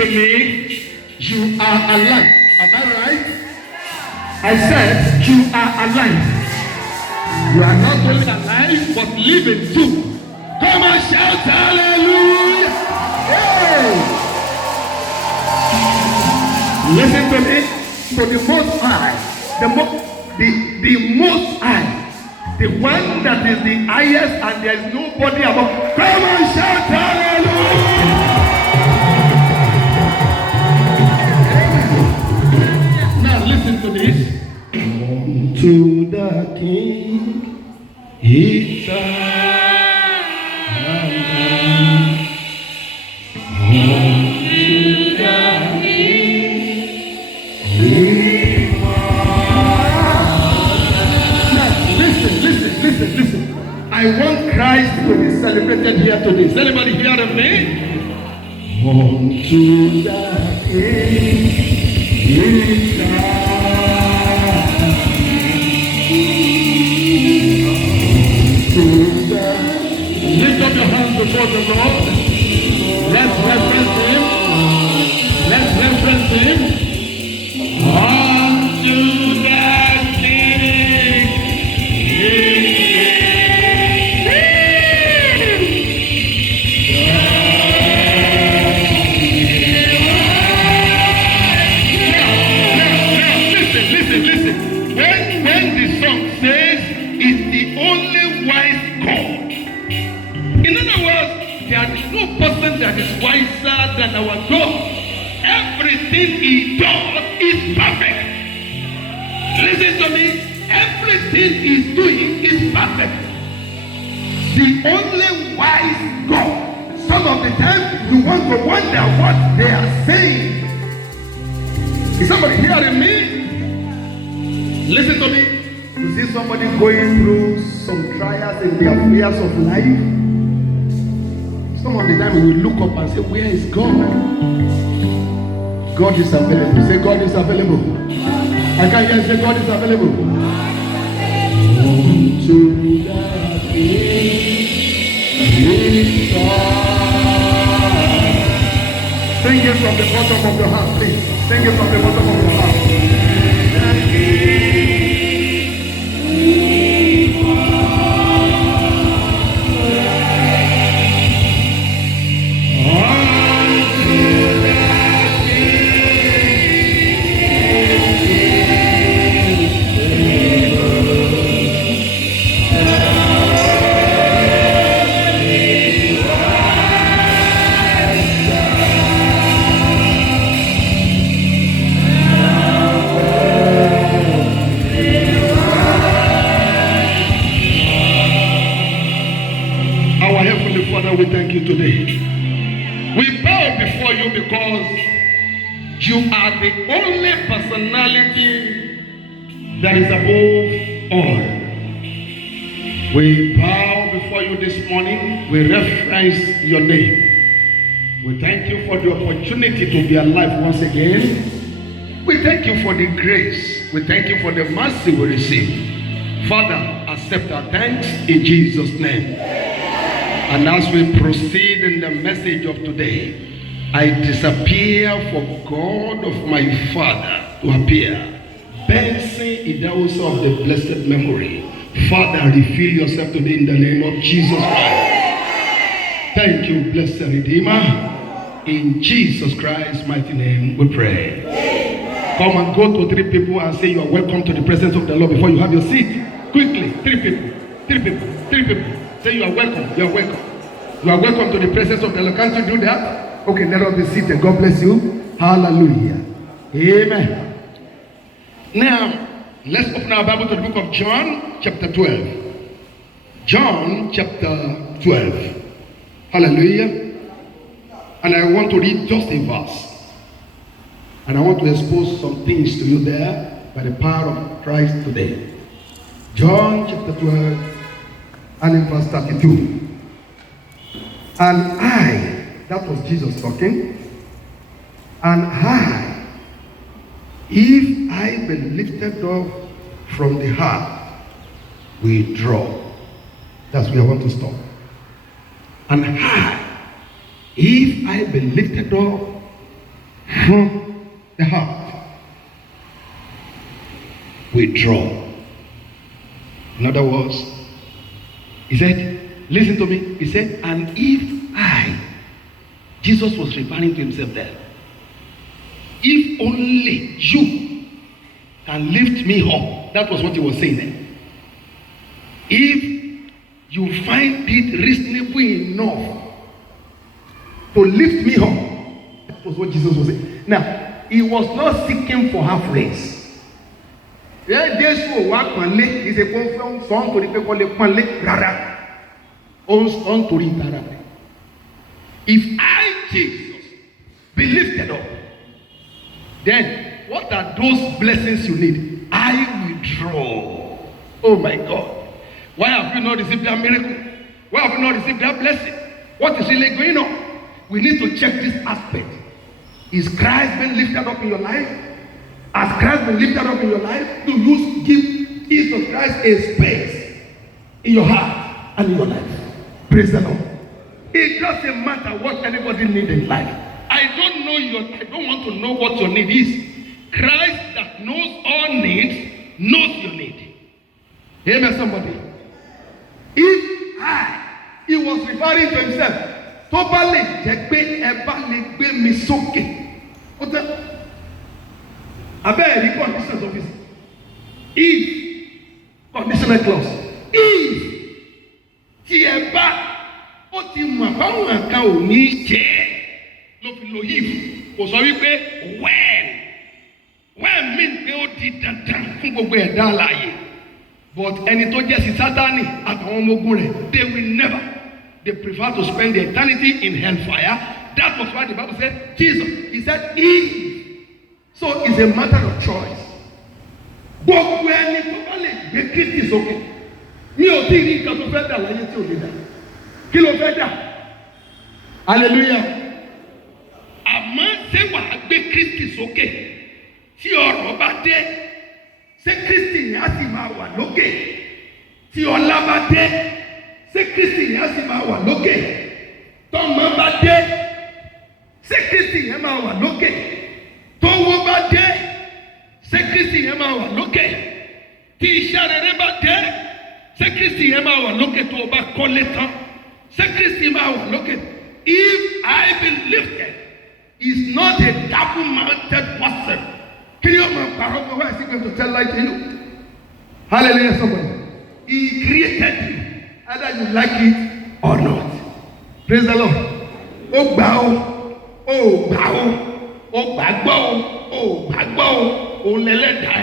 to me, you are alive. Am I right? I said, you are alive. You are not only alive, but living too. Come and shout hallelujah. Hey. Listen to me. For the Most High, the Most High, the one that is the highest, and there is nobody above. Come and shout hallelujah. Now listen to this. To the King, eternal. Listen. I want Christ to be celebrated here today. Is anybody hearing me? Unto the King, lift up your hands before the Lord. Let's reference Him. Let's reference Him. Unto the that is wiser than our God. Everything He does is perfect. Listen to me. Everything He's doing is perfect. The only wise God. Some of the time you want to wonder what they are saying. Is somebody hearing me? Listen to me. You see somebody going through some trials in the affairs of life. Some of the time we will look up and say, where is God? God is available. Say, God is available. I can't hear say, God is available. Unto the King, sing it from the bottom of your heart, please. Sing it from the bottom of your heart. We thank you today. We bow before you because you are the only personality that is above all. We bow before you this morning. We reference your name. We thank you for the opportunity to be alive once again. We thank you for the grace. We thank you for the mercy we receive. Father, accept our thanks in Jesus' name. And as we proceed in the message of today, I disappear for God of my Father to appear. Benson Idahosa of the blessed memory. Father, reveal yourself today in the name of Jesus Christ. Thank you, blessed Redeemer. In Jesus Christ's mighty name we pray. Come and go to 3 people and say you are welcome to the presence of the Lord before you have your seat. Quickly, 3 people. Say you are welcome. You are welcome. You are welcome to the presence of the Lord. Can't you do that? Okay, let us be seated. God bless you. Hallelujah. Amen. Now, let's open our Bible to the book of John, chapter 12. John, chapter 12. Hallelujah. And I want to read just a verse. And I want to expose some things to you there by the power of Christ today. John, chapter 12. And in verse 32. And I, that was Jesus talking, and I, if I be lifted up from the heart, we draw. That's where I want to stop. And I, if I be lifted up from the heart. Withdraw. In other words, he said, listen to me. He said, and if Jesus was referring to himself there. If only you can lift me up. That was what he was saying there. If you find it reasonable enough to lift me up. That was what Jesus was saying. Now, he was not seeking for half race. Jésù wá pọ̀nlé ìṣe kó fẹ́ sọ nítorí pé kó lè pọ̀nlé rárá. Ó ń sọ nítorí ìtara rẹ̀. If I, Jesus, be lifted up, then what are those blessings you need? I withdraw. Oh my God. Why have you not received that miracle? Why have you not received that blessing? What is really going on? We need to check this aspect. Is Christ being lifted up in your life? Has Christ been lifted up in your life? Do you give Jesus Christ a space in your heart and in your life? Praise the Lord. It doesn't matter what anybody needs in life. I don't want to know what your need is. Christ that knows all needs knows your need. Amen, somebody. He was referring to himself. Tó bá lè jẹ́ pé ẹ bá lè gbé mi sókè. Ó tẹ́. Abẹ́ẹ̀ rí conditions of it. If conditional clause. If tí ẹ bá ó ti mọ̀ báwọn nǹkan ò ní jẹ́ ló fi lo if kò sọ wípé when mean pé ó di dandan fún gbogbo ẹ̀dá alààyè. But ẹni tó jẹ́ sí Sátánì àtàwọn ọmọ ogun rẹ̀ they will never. They prefer to spend their eternity in hellfire. That was why the Bible said, Jesus, he said, if. So it's a matter of choice. Gbogbo ẹni tó bá lè gbé Kristi sókè. Mi ò tí ì rí nǹkan tó fẹ́ dà láyé tí ò lè dà. Kí ló fẹ́ dà? Hallelujah. Àmọ́ ṣé wàá gbé Kristi sókè? Tí ọ̀rọ̀ bá dé, ṣé Kristi yẹn á sì máa wà lókè? Tí ọlá bá dé, ṣé Kristi yẹn á sì máa wà lókè? Tọ́mọ bá dé, ṣé Kristi yẹn máa wà lókè? Tówó bá dé, ṣé Kristi yẹn máa wà lókè? Tí iṣẹ́ rere bá dé, ṣé Kristi yẹn máa wà lókè tó o bá kọ́lé tán? Ṣé Kristi máa wà lókè? If I be lifted, is not a double-mounted person. Can you imagine why is he going to tell lie to you? Hallelujah, somebody. He created you, either you like it or not. Praise the Lord. Oh, bow. Oh, bow. Oh, gbàgbọ́ o, gbàgbọ́ o, lẹ́lẹ́dàá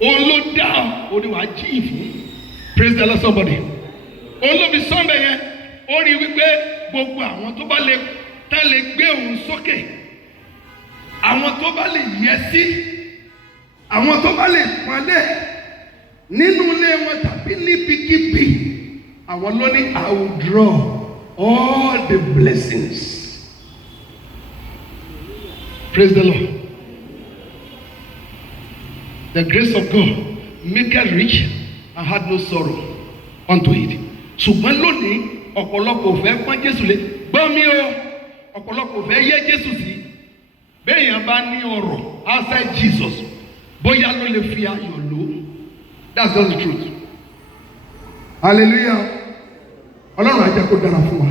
ẹ̀, ló dá o ní wàá jí ìfún. Praise the Lord, somebody. Ló fi sọ́mbẹ̀ yẹn, ó rí wípé gbogbo àwọn tó bá lè tẹ́lẹ̀ gbé òun sókè, àwọn tó bá lè yẹ sí, àwọn tó bá lè pọ́nlé nínú ilé wọn tàbí níbikíbi, àwọn ló ní I will draw all the blessings. Praise the Lord. The grace of God maketh rich and had no sorrow unto it. Ṣùgbọ́n lónìí ọ̀pọ̀lọpọ̀ fẹ́ pọ́n Jésù lé. Gbọ́ mi o, ọ̀pọ̀lọpọ̀ fẹ́ yẹ Jésù sí. Béèyàn bá ní ọ̀rọ̀ outside Jesus, bóyá ló lè fi ayọ̀ lò. That's just the truth. Hallelujah. Ọlọ́run á jẹ́ kó dára fún wa.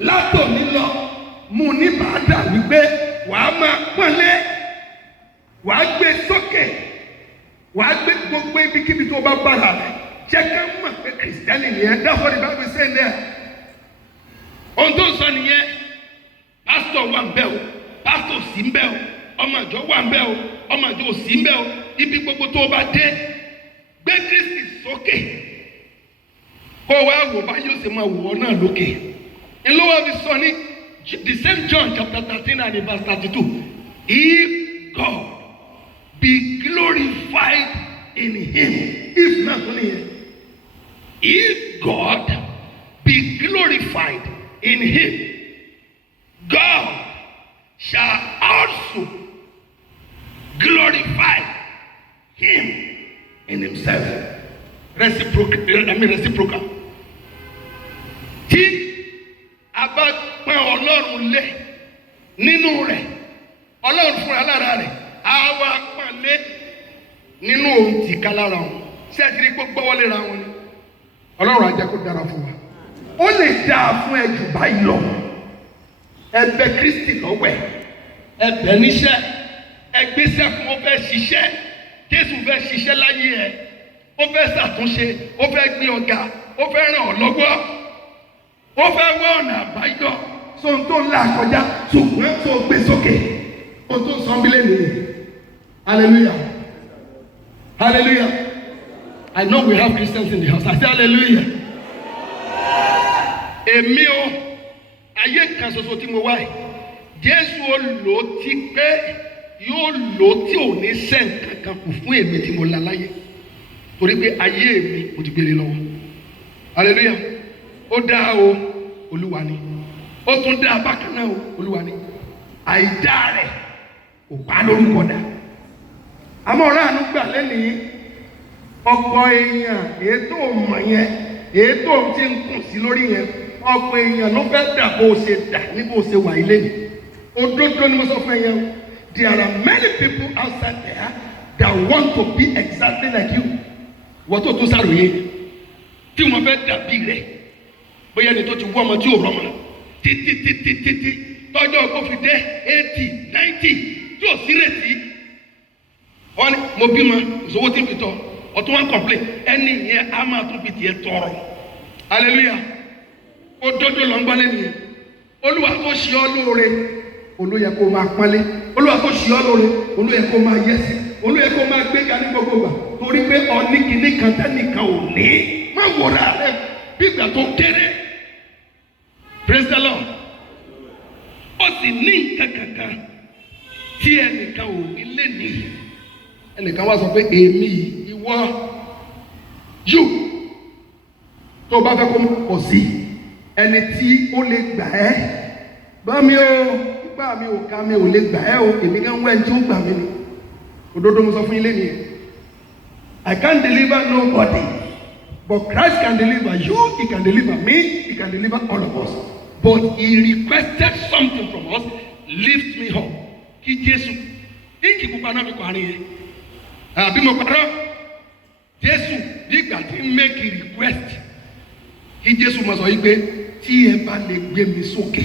Látòní lọ, mo ní bàdà wípé wàá máa pọ́nlé, wàá gbé sókè, wàá gbé gbogbo ibikíbi tó bá bára rẹ̀. Jẹ́ ká mọ̀ pé Kìrìsìtẹ́nì nìyẹn. That's what the Bible is saying there. Ohun tó ń sọ nìyẹn. Pásítọ̀ wà ń bẹ̀ o, pásítọ̀ sì ń bẹ̀ o, ọmọ ìjọ wà ń bẹ̀ o, ọmọ ìjọ ò sì ń bẹ̀ o. Ibi gbogbo tó bá dé, gbé Kristi sókè. Kó wá wò bá yóò ṣe máa wò ọ́ náà lókè. Ìlúwa fi sọ ní the same John chapter 13 and verse 32. If God be glorified in him, if not only if God be glorified in him, God shall also glorify him in himself. Reciprocal. Tí a bá pọ́n Ọlọ́run lé nínú rẹ̀ Ọlọ́run fúnra lára rẹ̀ á wá pọ́nlé nínú ohun tìka lára wọn. Ṣé ẹ ti rí pé gbọ́wọ́lé ra wọn ni? Ọlọ́run á jẹ́ kó dára fún wa. Ó lè dáa fún ẹ jù báyìí lọ. Ẹ bẹ̀ Kristi lọ́wẹ̀, ẹ bẹ̀ níṣẹ́, ẹ gbéṣẹ́ fún ó fẹ́ ṣiṣẹ́. Jésù fẹ́ ṣiṣẹ́ láyé ẹ, ó fẹ́ ṣàtúnṣe, ó fẹ́ gbé ọ̀gá, ó fẹ́ ràn ọ́ lọ́wọ́, ó fẹ́ wá ọ̀nà àbáyọ sóhun tó ń là kọjá, ṣùgbọ́n tó gbé sókè, ohun tó ń sọ bílẹ̀ nìyí. Hallelujah. Hallelujah. I know we have Christians in the house. I say hallelujah. Èmi o, ayé kan ṣoṣo tí mo wá yìí, Jésù ó lò ó ti pé yóò lò ó tí ò ní sẹ́ nǹkan kan kù fún èmi tí mo là láyé. Torí pé ayé mi mo ti gbélé lọ́wọ́. Hallelujah. Ó dá o, Olúwa ni. Ó tún dá bákan náà o, Olúwa ni. Àìdá rẹ̀ kò pa lórúkọ dà. Àmọ́ ọ̀rọ̀ àánú gbà lẹ́nìí, ọ̀pọ̀ èèyàn ètò ọmọ yẹn, ètò tí ń kùn sí lórí yẹn, ọ̀pọ̀ èèyàn ló fẹ́ dà bó ṣe dà ní bó ṣe wà ilé ni. Òdodo ni mo sọ fún ẹ yẹn. There are many people outside there that want to be exactly like you. Wọ́n tó tún sàròyé tí wọ́n fẹ́ dàbí rẹ̀. Bóyá ẹni tó ti wú ọmọ tí ò rọmọ títí tọ́jọ́ ọkọ̀ fi dé 80, 90 tí ò sí retí. Wọ́n ní mo bímọ ìṣòwò tí ń fi tọ́ ọtún wọn complain ẹni yẹn á máa tún fi tiẹ̀ tọrọ. Hallelujah. Òdodo lọ ń gbọ́ lẹ́nu yẹn. Olúwa tó ṣe ọ́ lóore, olóyè kó máa pọ́nlé. Olúwa tó ṣe ọ́ lóore, olóyè kó máa yẹ́sì. Olóyè kó máa gbéga ní gbogbo ìgbà. Torí pé ọ̀ní kìíní kan tẹ́nìkan ò ní. Má wòrà rẹ bí ìgbà tó kéré. Praise the Lord. Ó sì ní nǹkan kankan tí ẹnìkan ò ní lé ní. Ẹnìkan wá sọ pé èmi ìwọ yóò tó bá fẹ́ kó mọ̀ pọ̀ sí ẹni tí ó lè gbà ẹ́. Bá mi o, nígbà mi ò ká mi ò lè gbà ẹ́ o, èmi kan wẹ́n tí ó gbà mí ni. Òdodo mo sọ fún ilé ni. I can't deliver nobody, but Christ can deliver you, He can deliver me, He can deliver all of us. But He requested something from us, lift me up. Kí Jésù, kí pupa náà mi kọ́ àárín yẹn. Àbí mo parọ́, Jésù nígbà tí ń make a request, kí Jésù mọ̀ sọ yìí pé tí ẹ bá lè gbé mi sókè,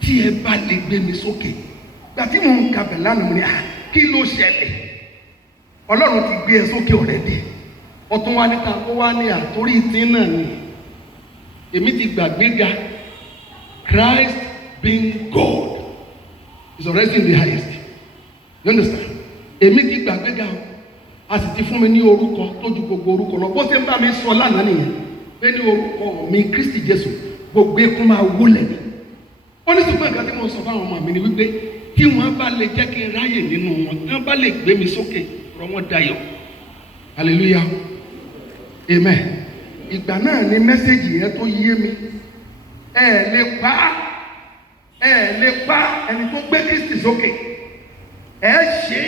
tí ẹ bá lè gbé mi sókè. Gbà tí mo ń kabẹ̀ lánàá mo ní kí ló ṣẹlẹ̀? Ọlọ́run ti gbé ẹ sókè already. Ọtún wá níta kó wá ní àtórí ìtì náà ni. Èmi ti gbàgbéga. Christ being God is already in the highest. You understand? Èmi ti gbàgbéga o. A sì ti fún mi ní orúkọ tó ju gbogbo orúkọ lọ. Bó ṣe ń bá mi sọ lánàá nìyẹn. Pé ní orúkọ mi Kristi Jésù gbogbo ekun máa wólẹ̀ ni. Ó ní ṣùgbọ́n nǹkan tí mo sọ fáwọn ọmọ mi ni wípé tí wọ́n bá lè jẹ́ kí n ráyè nínú wọn, tí wọ́n bá lè gbé mi sókè, rọ wọ́n dayọ̀. Hallelujah. Amen. Ìgbà náà ni mẹ́sẹ̀gì yẹn tó yé mi. Ẹ lè pa ẹni tó gbé Kristi sókè. Ẹ ṣe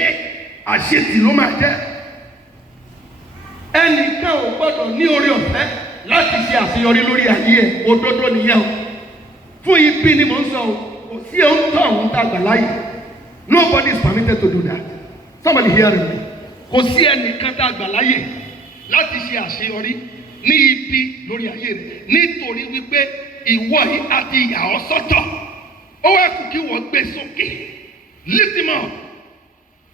àṣetì ló máa jẹ́. Ẹnìkan ò gbọ́dọ̀ ní oore ọ̀fẹ́ láti ṣe àṣeyọrí lórí ayé ẹ̀. Òdodo nìyẹn o. Fún ibi ni mò ń sọ o. Kò sí ohun tó àwọn tàgbà láyè. Nobody is permitted to do that. Somebody hearing me. Kò sí ẹnìkan tàgbà láyè láti ṣe àṣeyọrí ní ibi lórí ayé rẹ̀. Nítorí wípé ìwọ yìí àti ìyà ọ́ sọ́tọ̀. Ó wá kù kí wọ́n gbé sókè. Lift him up.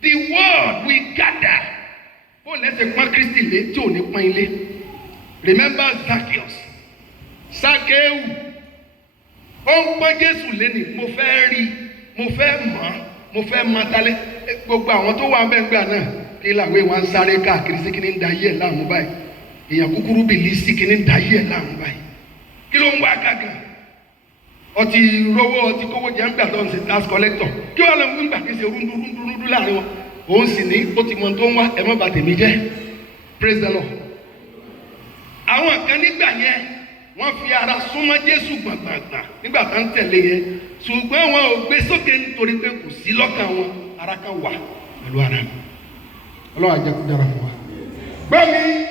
The world will gather. Ó lẹ́sẹ̀ pọ́n Kristi lé tí ò ní pọ́n ilé. Remember Zacchaeus. Zacchaeus. Ó ń pọ́n Jésù léni. Mo fẹ́ rí, mo fẹ́ mọ̀, mo fẹ́ mọ̀ tálẹ́. Gbogbo àwọn tó wà mẹ́gbà náà kí làwé wọn sáré káàkiri sí kí ní da yé ẹ̀ láàmú báyìí. Èèyàn kúkúrú bìlí sí kí ní da yé ẹ̀ láàmú báyìí. Kí ló ń wá gàgàn? Ọtí rówó ọtí kówó jẹ́ ń gbà tó ń ṣe tax collector. Kí wọ́n lọ ń gbà kí ṣe rúndúrúndúrúndú láàrin wọn. Òun sì ní ó ti mọ tó ń wá ẹ má bà tèmi jẹ́. Praise the Lord. Àwọn kan nígbà yẹn wọ́n fi ara súnmọ́ Jésù gbàngbàngbà nígbà tó ń tẹ̀lé yẹn. Ṣùgbọ́n wọn ò gbé sókè nítorí pé kò sí lọ́kàn wọn. Ara kan wà pẹ̀lú ara. Ọlọ́run àjẹkù dára fún wa. Gbẹ́mi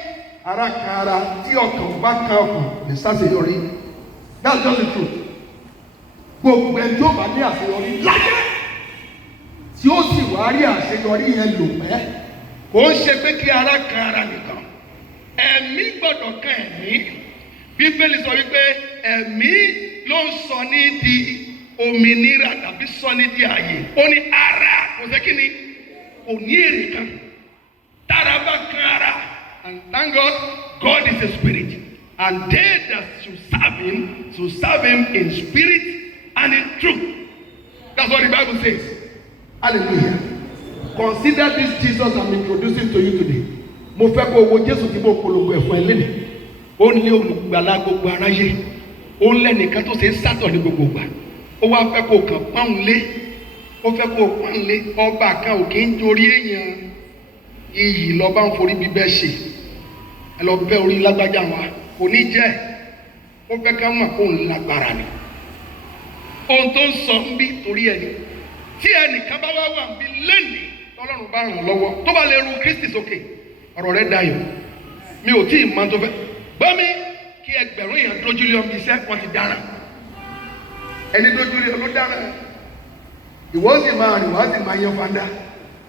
ara kan ara tí ọkàn bá kan ọkàn lè ṣàṣeyọrí. That's just the truth. Gbogbo ẹni tó bá ní àṣeyọrí láyé tí ó sì wá rí àṣeyọrí yẹn lò pẹ́. Kò ń ṣe pé kí ara kan ara nìkan, ẹ̀mí gbọ́dọ̀ kan ẹ̀mí. Bíbélì sọ wípé ẹ̀mí ló ń sọ ní di òmìnira tàbí sọ ní di ààyè. Ó ní ara kò sí kí ni, kò ní èrè kan. Tára bá kan ara, and thank God, God is a spirit, and they that should serve him in spirit and in truth. That's what the Bible says. Hallelujah. Consider this Jesus I'm introducing to you today. Mo fẹ́ kó wo Jésù tí mo polongo ẹ̀fọ́ ẹ lẹ́nu. Ó ní olùgbàlà gbogbo aráyé. Ó ń lẹ́nìkan tó ṣe ń sátọ̀ ní gbogbo ìgbà. Ó wá fẹ́ kó kàn pọ́n lé. Ó fẹ́ kó pọ́n lé. Ọba kan ò kí ń jorí èèyàn. Iyì lọ́ba ń forí bíbẹ́ ṣe. Ẹ lọ bẹ́ orí lágbájá wa. Kò ní jẹ́. Ó fẹ́ ká mọ̀ kó ń lágbára ni. Ohun tó ń sọ ń bí torí ẹni. Tí ẹnìkan bá wá wà ń bí lẹ́nìí, Ọlọ́run bá ràn lọ́wọ́. Tó bá lè ru Kristi sókè, ọ̀rọ̀ rẹ̀ dayọ̀. Mi ò tí ì mọ tó fẹ́. Gbọ́ mi kí ẹgbẹ̀rún èèyàn dójúlé ọmọ iṣẹ́ wọn ti dára. Ẹni dójúlé ló dára. Ìwọ sì máa rìn wá sì máa yan fanda.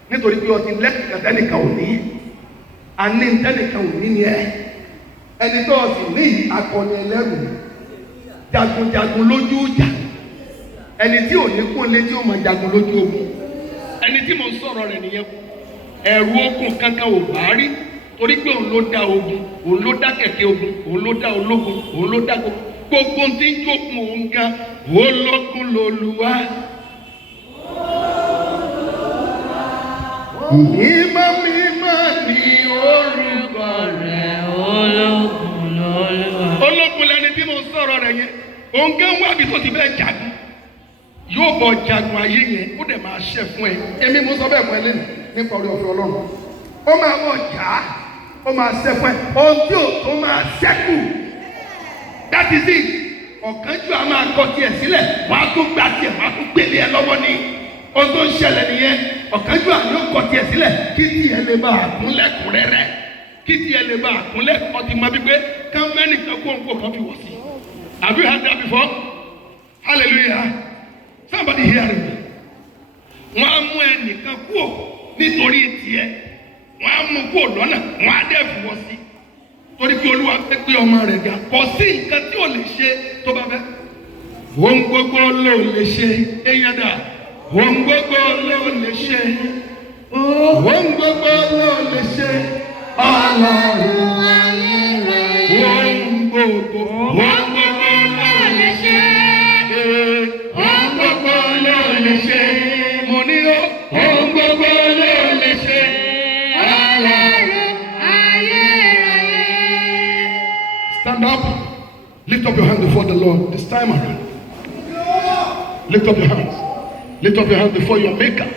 Nítorí pé ọtí lẹ́kìtà tẹ́nìkan ò ní. Àní tẹ́nìkan ò ní ni ẹ. Ẹni tó o sì ní akọni ẹlẹ́rù. Jagunjagun lójú ìjà. Ẹni tí ò ní kún lé tí ó máa jagun lójú ogun. Ẹni tí mo ń sọ̀rọ̀ rẹ̀ nìyẹn. Ẹ̀rù ogun kankan ò bá rí. Torí pé òun ló dá ogun, òun ló dá kẹ̀kẹ́ ogun, òun ló dá ológun, òun ló dá gbogbo tí ń jókòó òun gan. Ológun lolúwa. Mímọ́ mímọ́ ni orúkọ rẹ̀. Ológun lolúwa. Ológun lẹni tí mo ń sọ̀rọ̀ rẹ̀ yẹn. Òun gan wá bí tó ti bẹ́ẹ̀ jagun. Yóò bọ̀ jagun ayé yẹn, ó dẹ̀ máa ṣẹ̀ fún ẹ. Èmi mo sọ bẹ́ẹ̀ fún ẹ lẹ́nu nípa orí ọ̀fẹ́ Ọlọ́run. Ó máa wọ̀ jà á. Ó máa ṣẹ́kù ẹ̀. Ohun tí ò tó máa ṣẹ́kù. That is it. Ọ̀kánjú a máa kọ tiẹ̀ sílẹ̀. Wọ́n á tún gba tiẹ̀, wọ́n á tún gbélé ẹ lọ́wọ́ ní. Ohun tó ń ṣẹlẹ̀ nìyẹn. Ọ̀kánjú a yóò kọ tiẹ̀ sílẹ̀. Kí tiẹ̀ lè máa kún lẹ́kùnrẹ́rẹ́. Kí tiẹ̀ lè máa kún lẹ́kùn. Ọtí máa bí pé kán mẹ́rin kan kó nǹkó kan fi wọ̀ sí. Have you heard that before? Hallelujah. Somebody hearing me. Wọ́n á mú ẹnìkan kúò nítorí tiẹ̀. Wọ́n á mú kúò lọ́nà, wọ́n á dẹ̀ fún ọ sí. Torí pé Olúwa fẹ́ pé ọmọ rẹ̀ ga. Kò sí nǹkan tí ò lè ṣe tó bá fẹ́. Ohun gbogbo ló lè ṣe. Èèyàn dà. Ohun gbogbo ló lè ṣe. Ohun gbogbo ló lè ṣe. Ọlọ́run ayérayé. Ohun gbogbo ló lè ṣe. Ohun gbogbo ló lè ṣe. Mo ní ohun gbogbo ló lè ṣe. Stand up. Lift up your hand before the Lord this time around. Lift up your hands. Lift up your hand before your Maker.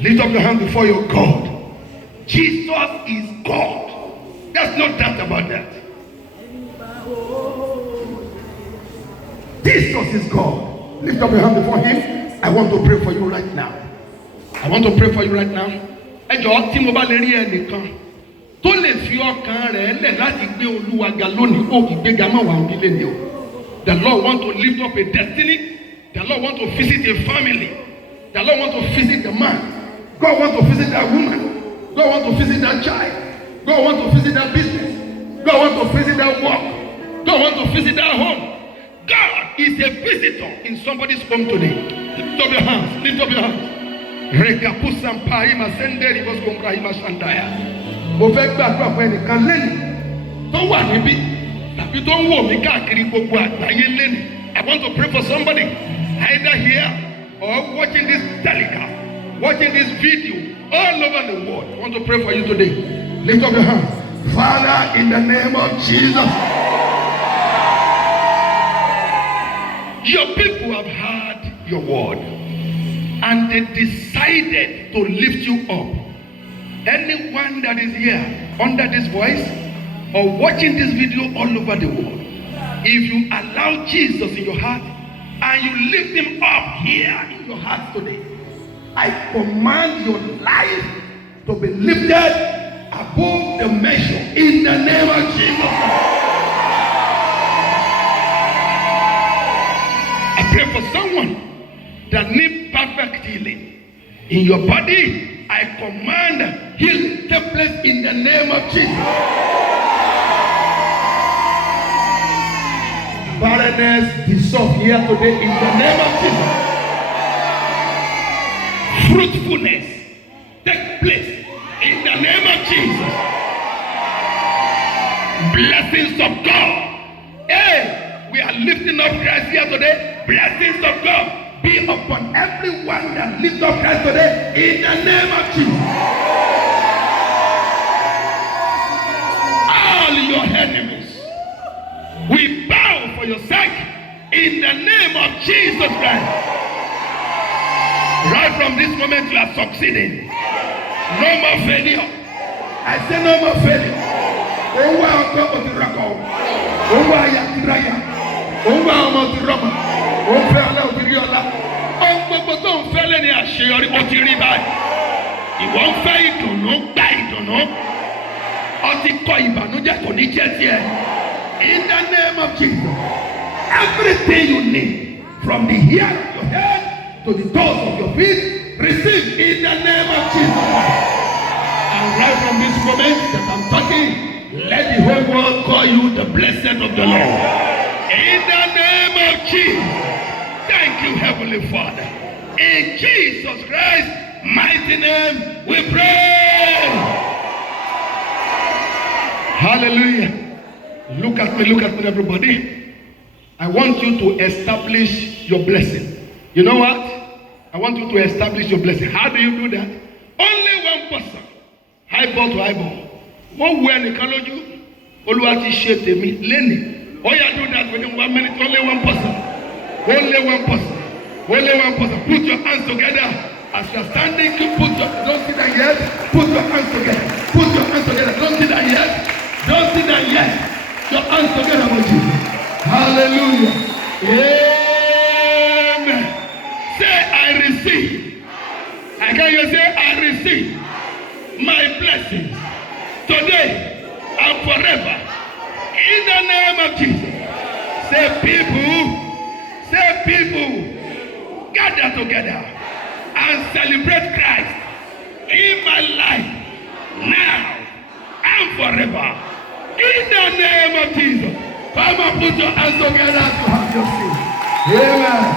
Lift up your hand before your God. Jesus is God. There's no doubt about that. Jesus is God. Lift up your hand before Him. I want to pray for you right now. I want to pray for you right now. Ẹ jọ̀ọ́ tí mo bá lè rí ẹnìkan tó lè fi ọkàn rẹ̀ lẹ̀ láti gbé Olúwa ga lónìí, ó ìgbéga máa wà nílé ni o. The Lord want to lift up a destiny. The Lord want to visit a family. The Lord want to visit the man. God want to visit that woman. God want to visit that child. God want to visit that business. God want to visit that work. God want to visit that home. God is a visitor in somebody's home today. Lift up your hands. Lift up your hands. Rekapusam paima senderi boskombrahima shandaya. Mo fẹ́ gbàdúrà fún ẹnìkan lẹ́nu tó wà níbí tàbí tó ń wò mí káàkiri gbogbo àgbáyé lẹ́nu. I want to pray for somebody either here or watching this telecast, watching this video all over the world. I want to pray for you today. Lift up your hands. Father, in the name of Jesus. Your people have heard your word and they decided to lift you up. Anyone that is here under this voice or watching this video all over the world, if you allow Jesus in your heart and you lift him up here in your heart today, I command your life to be lifted above the measure in the name of Jesus. I pray for someone that needs perfect healing. In your body, I command healing take place in the name of Jesus. Barrenness dissolve here today in the name of Jesus. Fruitfulness take place in the name of Jesus. Blessings of God. Hey, we are lifting up Christ here today. Blessings of God be upon everyone that lifts up Christ today in the name of Jesus. All your enemies, we bow for your sake in the name of Jesus Christ. Right from this moment, you are succeeding. No more failure. I say no more failure. Owa ọkọ otirako, owa ayatiraya, owa ọmọ otirọmọ, ofe ọlá otiriola. Gbogbo tó ń fẹ́ lẹ́ni àṣeyọrí ó ti rí báyìí. Ìwọ ń fẹ́ ìdùnnú gba ìdùnnú. Ó ti kọ ìbànújẹ́ kò ní jẹ́ tiẹ̀. In the name of Jesus, everything you need from the hair of your head to the toes of your feet, receive in the name of Jesus. And right from this moment that I'm talking, let the whole world call you the blessed of the Lord. In the name of Jesus. Thank you, Heavenly Father. In Jesus Christ's mighty name, we pray. Hallelujah. Look at me, everybody. I want you to establish your blessing. You know what? I want you to establish your blessing. How do you do that? Only one person. Eyeball to eyeball. One way in the college, Oluwati shape me. Lenny. All you do that within 1 minute. Only one person. Only one person. Only one person. Put your hands together. As you're standing, don't sit down yet. Put your hands together. Put your hands together. Don't sit down yet. Don't sit down yet. Your hands together with you. Hallelujah. Amen. Say, I receive. I can you say, I receive my blessings today and forever. In the name of Jesus. Say, people, gather together and celebrate Christ in my life now and forever. In the name of Jesus. Come and put your hands together to have your faith. Amen.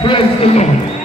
Praise the Lord.